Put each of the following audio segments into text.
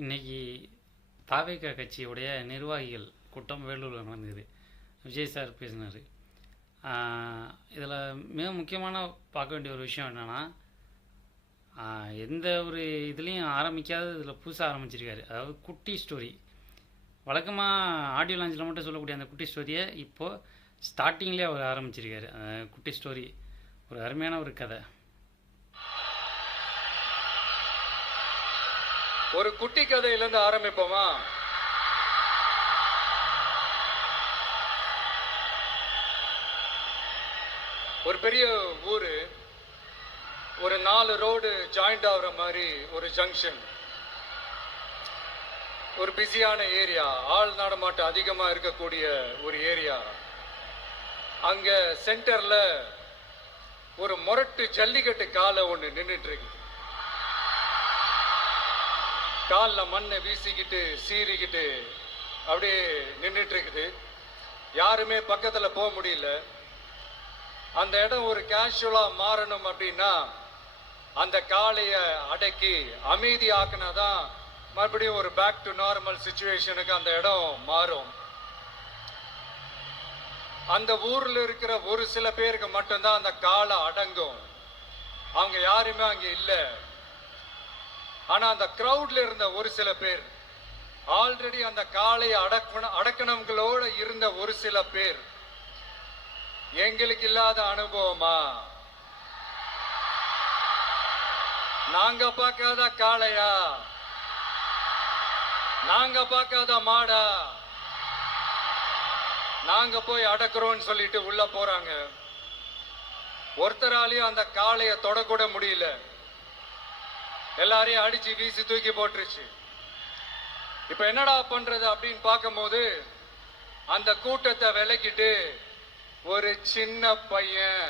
இன்னைக்கு தாவேகா கட்சியுடைய நிர்வாகிகள் கூட்டம் வேலூரில் நடந்தது. விஜய் சார் பேசினார். இதில் மிக முக்கியமான பார்க்க வேண்டிய ஒரு விஷயம் என்னென்னா, எந்த ஒரு இதுலேயும் ஆரம்பிக்காத இதில் புதுசாக ஆரம்பிச்சிருக்காரு. அதாவது குட்டி ஸ்டோரி. வழக்கமாக ஆடியோ லான்ச்சில் மட்டும் சொல்லக்கூடிய அந்த குட்டி ஸ்டோரியை இப்போது ஸ்டார்டிங்லேயே அவர் ஆரம்பிச்சிருக்காரு. குட்டி ஸ்டோரி ஒரு அருமையான ஒரு கதை. ஒரு குட்டி கதையிலிருந்து ஆரம்பிப்போமா? ஒரு பெரிய ஊரு, ஒரு 4 ரோடு ஜாயிண்ட் ஆகுற மாதிரி ஒரு ஜங்ஷன், ஒரு பிஸியான ஏரியா, ஆள் நடமாட்டம் அதிகமா இருக்கக்கூடிய ஒரு ஏரியா. அங்க சென்டர்ல ஒரு முரட்டு ஜல்லிக்கட்டு காலை ஒண்ணு நின்றுட்டு இருக்கு. காலில் மண்ணை வீசிக்கிட்டு சீறிக்கிட்டு அப்படியே நின்றுட்டு இருக்குது. யாருமே பக்கத்துல போக முடியல. அந்த இடம் ஒரு கேஷுவலா மாறணும் அப்படின்னா அந்த காளைய அடக்கி அமைதி ஆக்குனாதான் மறுபடியும் ஒரு பேக் டு நார்மல் சிச்சுவேஷனுக்கு அந்த இடம் மாறும். அந்த ஊர்ல இருக்கிற ஒரு சில பேருக்கு மட்டும்தான் அந்த காளை அடங்கும். அவங்க யாருமே அங்க இல்லை. ஆனா அந்த கிரௌட்ல இருந்த ஒரு சில பேர், ஆல்ரெடி அந்த காளையை அடக்கணங்களோட இருந்த ஒரு சில பேர், எங்களுக்கு இல்லாத அனுபவமா? நாங்க பார்க்காத காளையா? நாங்க பார்க்காத மாடா? நாங்க போய் அடக்குறோம்னு சொல்லிட்டு உள்ள போறாங்க. ஒருத்தராலையும் அந்த காளையை தொடக்கூட முடியல. எல்லாரையும் அடிச்சு வீசி தூக்கி போட்டுருச்சு. இப்ப என்னடா பண்றது அப்படின்னு பார்க்கும்போது அந்த கூட்டத்தை விலக்கிட்டு ஒரு சின்ன பையன்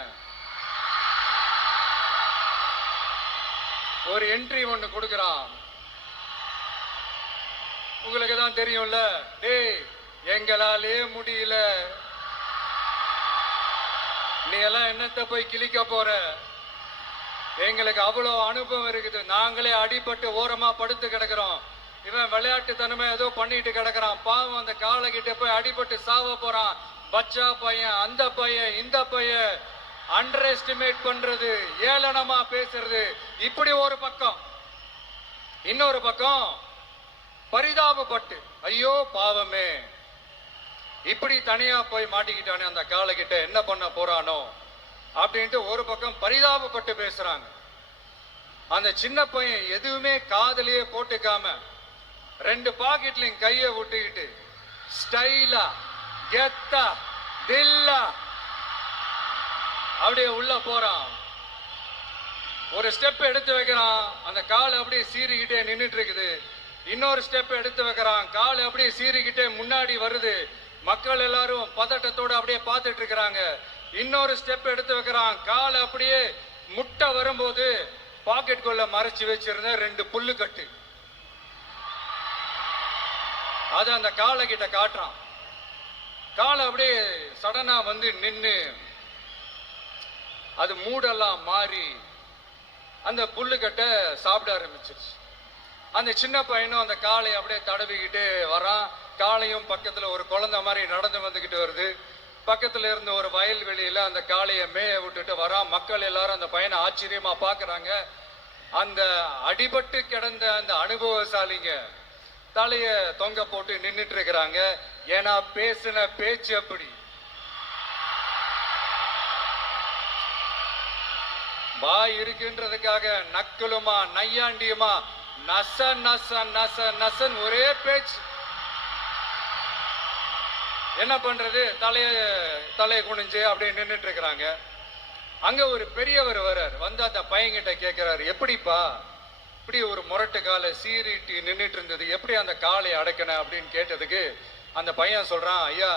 ஒரு என்ட்ரி ஒண்ணு கொடுக்கிறான். உங்களுக்கு தான் தெரியும்ல, டேய் எங்களாலே முடியல, நீ எல்லாம் என்னத்தை போய் கிழிக்க போற? எங்களுக்கு அவ்வளோ அனுபவம் இருக்குது. நாங்களே அடிபட்டு ஓரமா படுத்து கிடக்கிறோம். இவன் விளையாட்டுத்தனமா ஏதோ பண்ணிட்டு கிடக்கிறான். பாவம் அந்த காலை கிட்ட போய் அடிபட்டு சாவ போறான். பச்சா பையன், அந்த பையன், இந்த பையன், அண்டர் எஸ்டிமேட் பண்றது, ஏளனமா பேசுறது, இப்படி ஒரு பக்கம். இன்னொரு பக்கம் பரிதாபப்பட்டு, ஐயோ பாவமே, இப்படி தனியா போய் மாட்டிக்கிட்டானே அந்த காலை கிட்ட, என்ன பண்ண போறானோ அப்படின்ட்டு ஒரு பக்கம் பரிதாபப்பட்டு பேசுறாங்க. அந்த சின்ன பையன் எதுவுமே காதலியே போட்டுக்காம 2 பாக்கெட்லையும் கைய விட்டுக்கிட்டு ஸ்டைலா கெத்தா தில்லா அப்படியே உள்ள போறான். ஒரு ஸ்டெப் எடுத்து வைக்கிறான், அந்த கால் அப்படியே சீறிக்கிட்டே நின்றுட்டு இருக்குது. இன்னொரு ஸ்டெப் எடுத்து வைக்கிறான், கால் அப்படியே சீறிக்கிட்டே முன்னாடி வருது. மக்கள் எல்லாரும் பதட்டத்தோட அப்படியே பார்த்துட்டு இருக்கிறாங்க. இன்னொரு ஸ்டெப் எடுத்து வைக்கிறான், கால் அப்படியே முட்டை வரும்போது பாக்கெட்டுக்குள்ள மறைச்சு வச்சிருந்த 2 புல்லு கட்டு அது அந்த காலை கிட்ட காட்டுறான். காலை அப்படியே சடனா வந்து நின்னு அது மூடெல்லாம் மாறி அந்த புல்லுக்கட்டை சாப்பிட ஆரம்பிச்சிருச்சு. அந்த சின்ன பையனும் அந்த காலை அப்படியே தடவிக்கிட்டு வரான். காளையும் பக்கத்துல ஒரு குழந்தை மாதிரி நடந்து வந்துகிட்டு வருது. பக்கத்துல இருந்த ஒரு வயல்வெளியில அந்த காளையை மேய விட்டுட்டு வரான். மக்கள் எல்லாரும் அந்த பையனை ஆச்சரியமா பாக்குறாங்க. அந்த அடிபட்டு கிடந்த அந்த அனுபவசாலிங்க தலைய தொங்க போட்டு நின்றுட்டு இருக்கிறாங்க. ஏன்னா பேசின பேச்சு அப்படி. வாய் இருக்குன்றதுக்காக நக்கலுமா நையாண்டியுமா நச நச நச நசன் ஒரே பேச்சு. என்ன பண்றது? தலையை குனிஞ்சு அப்படியே நின்றுட்டு இருக்கிறாங்க. அங்க ஒரு பெரியவர் வர்றார். வந்து அந்த பையன்கிட்ட கேட்கிறாரு, எப்படிப்பா இப்படி ஒரு முரட்டு காலை சீறிட்டு நின்றுட்டு இருந்தது, எப்படி அந்த காளையை அடக்கின அப்படின்னு கேட்டதுக்கு அந்த பையன் சொல்றான், ஐயா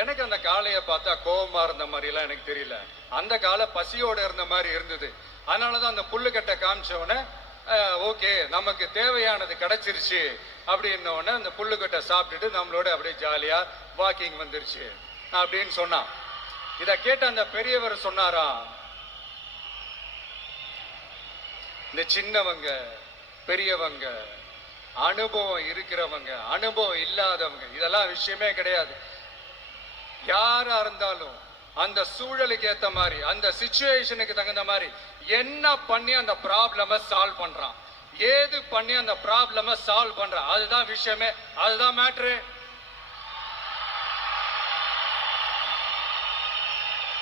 எனக்கு அந்த காளையை பார்த்தா கோபமா இருந்த மாதிரி எல்லாம் எனக்கு தெரியல, அந்த காலை பசியோட இருந்த மாதிரி இருந்தது. அதனாலதான் அந்த புல்லுக்கட்டை காமிச்சவன ஓகே நமக்கு தேவையானது கிடைச்சிருச்சு அப்படின்னோடனே அந்த புல்லுக்கட்டை சாப்பிட்டுட்டு நம்மளோட அப்படியே ஜாலியா வாக்கிங் வந்துருச்சு அப்படின்னு சொன்னான். இத கேட்ட அந்த பெரியவர் சொன்னாரா, இந்த சின்னவங்க பெரியவங்க அனுபவம் இருக்கிறவங்க, அனுபவம் இல்லாதவங்க, இதெல்லாம் விஷயமே கிடையாது. யாரா இருந்தாலும் அந்த சூழலுக்கு ஏத்த மாதிரி, அந்த சிச்சுவேஷனுக்கு தகுந்த மாதிரி என்ன பண்ணி அந்த ப்ராப்ளம சால்வ் பண்றான், ஏது பண்ணி அந்த ப்ராப்ளம சால்வ் பண்றான், அதுதான் விஷயமே, அதுதான் மேட்ரு.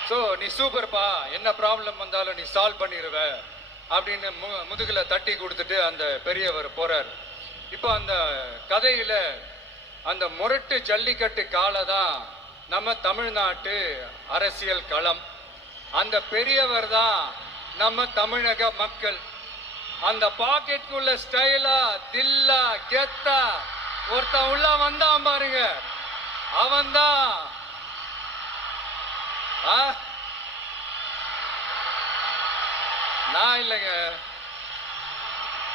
சோ நீ சூப்பர்ப்பா, என்ன ப்ராப்ளம் வந்தாலும் நீ சால்வ் பண்ணிடுவ அப்படின்னு முதுகுல தட்டி கொடுத்துட்டு அந்த பெரியவர் போறார். இப்போ அந்த கதையில அந்த முரட்டு ஜல்லிக்கட்டு காலை தான் நம்ம தமிழ்நாட்டு அரசியல் களம். அந்த பெரியவர் தான் நம்ம தமிழக மக்கள். அந்த பாக்கெட்டுக்குள்ள ஸ்டைலா தில்லா கெத்தா ஒருத்தன் உள்ள வந்தான் பாருங்க, அவன் தான் நான் இல்லைங்க,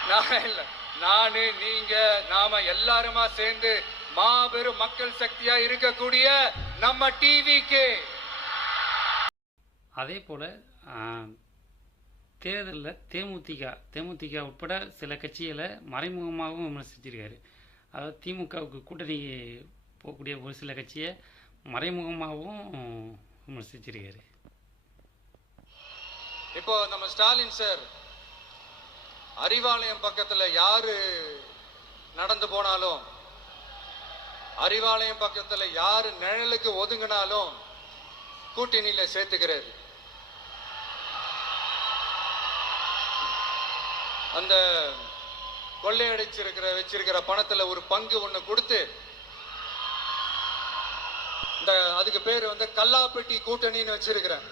நான் இல்ல, நானு நீங்க நாம எல்லாருமா சேர்ந்து மாபெரும் மக்கள் சக்தியா இருக்கக்கூடிய நம்ம டிவிக்கு. அதே போல் தேர்தலில் தேமுதிக உட்பட சில கட்சிகளை மறைமுகமாகவும் விமர்சிச்சிருக்காரு. அதாவது திமுகவுக்கு கூட்டணி போகக்கூடிய ஒரு சில கட்சியை மறைமுகமாகவும் விமர்சிச்சிருக்காரு. இப்போ நம்ம ஸ்டாலின் சார் அறிவாலயம் பக்கத்துல யாரு நடந்து போனாலும், அறிவாலயம் பக்கத்துல யாரு நிழலுக்கு ஒதுங்கினாலும் கூட்டணியில சேர்த்துக்கிறாரு. அந்த வச்சிருக்கிற பணத்துல ஒரு பங்கு ஒண்ணு கொடுத்து, இந்த அதுக்கு பேரு கல்லாப்பெட்டி கூட்டணின்னு வச்சிருக்கிறேன்.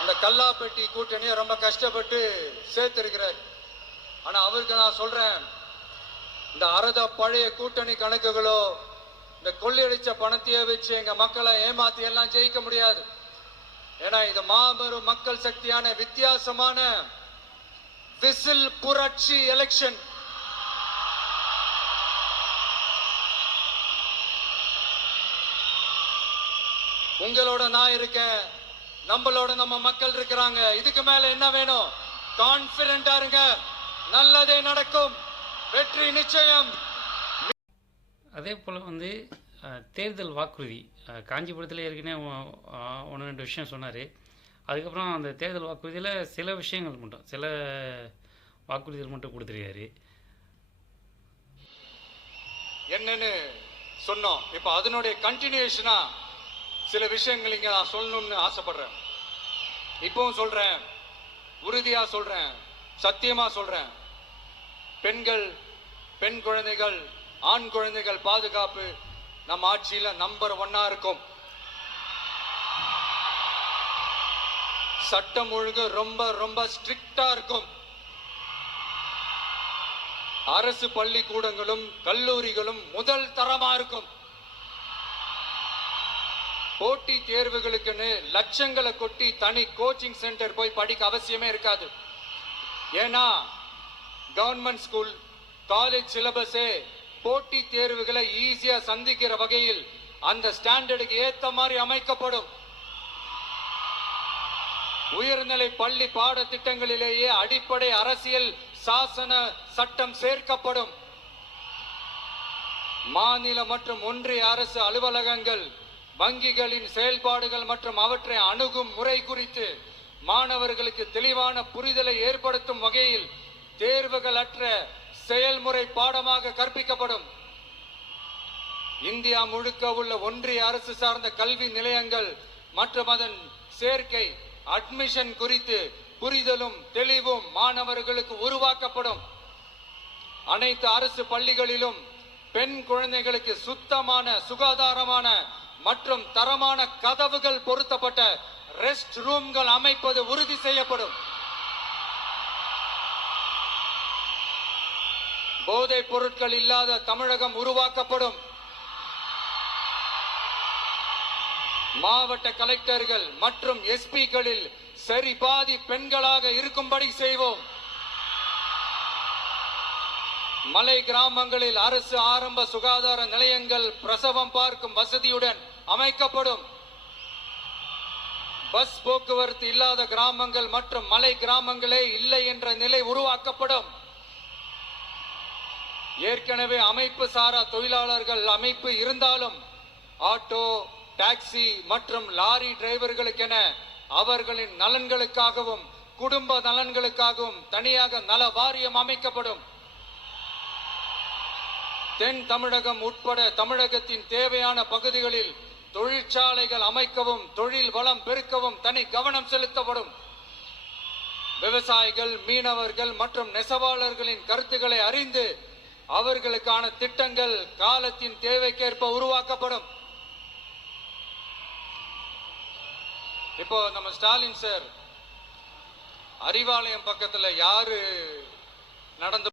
அந்த கல்லாப்பெட்டி கூட்டணியை ரொம்ப கஷ்டப்பட்டு சேர்த்திருக்கிறார். ஆனா அவருக்கு நான் சொல்றேன், இந்த அறத பழைய கூட்டணி கணக்குகளோ இந்த கொள்ளையடிச்ச பணத்தையே வச்சு எங்க மக்களை ஏமாத்தி எல்லாம் ஜெயிக்க முடியாது. ஏன்னா இது மாபெரும் மக்கள் சக்தியான வித்தியாசமான விசில் புரட்சி எலெக்ஷன். உங்களோட நான் இருக்கேன், நம்மளோட நம்ம மக்கள் இருக்கிறாங்க. இதுக்கு மேல என்ன வேணும்? கான்பிடென்டா இருங்க, நல்லதே நடக்கும், வெற்றி நிச்சயம். அதே போல் தேர்தல் வாக்குறுதி காஞ்சிபுரத்தில் ஏற்கனவே ஒன்று ரெண்டு விஷயம் சொன்னார். அதுக்கப்புறம் அந்த தேர்தல் வாக்குறுதியில் சில விஷயங்கள் மட்டும், சில வாக்குறுதிகள் மட்டும் கொடுத்துருக்காரு. என்னன்னு சொன்னோம். இப்போ அதனுடைய கண்டினியூஷனா சில விஷயங்கள் இங்க நான் சொல்லணும்னு ஆசைப்படுறேன். இப்பவும் சொல்றேன், உறுதியா சொல்றேன், சத்தியமா சொல்றேன். பெண்கள், பெண் குழந்தைகள், ஆண் குழந்தைகள் பாதுகாப்பு நம்ம ஆட்சியில நம்பர் 1 இருக்கும். சட்டம் ஒழுங்கு ரொம்ப ரொம்ப ஸ்ட்ரிக்டா இருக்கும். அரசு பள்ளிக்கூடங்களும் கல்லூரிகளும் முதல் தரமா இருக்கும். போட்டி தேர்வுகளுக்குன்னு லட்சங்களை கொட்டி தனி கோச்சிங் சென்டர் போய் படிக்க அவசியமே இருக்காது. ஏன்னா கவர்மெண்ட் ஸ்கூல், காலேஜ் சிலபஸே போட்டி தேர்வுகளை ஈஸியா சந்திக்கிற வகையில் அந்த ஸ்டாண்டர்டுக்கு ஏத்த மாதிரி அமைக்கப்படும். உயர்நிலை பள்ளி பாடத்திட்டங்களிலேயே அடிப்படை அரசியல் சாசன சட்டம் சேர்க்கப்படும். மாநில மற்றும் ஒன்றிய அரசு அலுவலகங்கள், வங்கிகளின் செயல்பாடுகள் மற்றும் அவற்றை அணுகும் முறை குறித்து மாணவர்களுக்கு தெளிவான புரிதலை ஏற்படுத்தும் வகையில் தேர்வுகள் அற்ற செயல்முறை பாடமாக கற்பிக்கப்படும். இந்தியா முழுக்க உள்ள ஒன்றிய அரசு சார்ந்த கல்வி நிலையங்கள் மற்றும் அதன் சேர்க்கை அட்மிஷன் குறித்து புரிதலும் தெளிவும் மாணவர்களுக்கு உருவாக்கப்படும். அனைத்து அரசு பள்ளிகளிலும் பெண் குழந்தைகளுக்கு சுத்தமான, சுகாதாரமான மற்றும் தரமான கதவுகள் பொருத்தப்பட்ட ரெஸ்ட் ரூம்கள் அமைப்பது உறுதி செய்யப்படும். போதைப் பொருட்கள் இல்லாத தமிழகம் உருவாக்கப்படும். மாவட்ட கலெக்டர்கள் மற்றும் எஸ்பிகளில் சரி பாதி பெண்களாக இருக்கும்படி செய்வோம். மலை கிராமங்களில் அரசு ஆரம்ப சுகாதார நிலையங்கள் பிரசவம் பார்க்கும் வசதியுடன் அமைக்கப்படும். பஸ் போக்குவரத்து இல்லாத கிராமங்கள் மற்றும் மலை கிராமங்களே இல்லை என்ற நிலை உருவாக்கப்படும். ஏற்கனவே அமைப்பு சாரா தொழிலாளர்கள் அமைப்பு இருந்தாலும் ஆட்டோ, டாக்ஸி மற்றும் லாரி டிரைவர்களுக்கென அவர்களின் நலன்களுக்காகவும் குடும்ப நலன்களுக்காகவும் தனியாக நல வாரியம் அமைக்கப்படும். தென் தமிழகம் உட்பட தமிழகத்தின் தேவையான பகுதிகளில் தொழிற்சாலைகள் அமைக்கவும் தொழில் வளம் பெருக்கவும் தனி கவனம் செலுத்தப்படும். விவசாயிகள், மீனவர்கள் மற்றும் நெசவாளர்களின் கருத்துக்களை அறிந்து அவர்களுக்கான திட்டங்கள் காலத்தின் தேவைக்கேற்ப உருவாக்கப்படும். இப்போ நம்ம ஸ்டாலின் சார் அறிவாலயம் பக்கத்துல யாரு நடந்து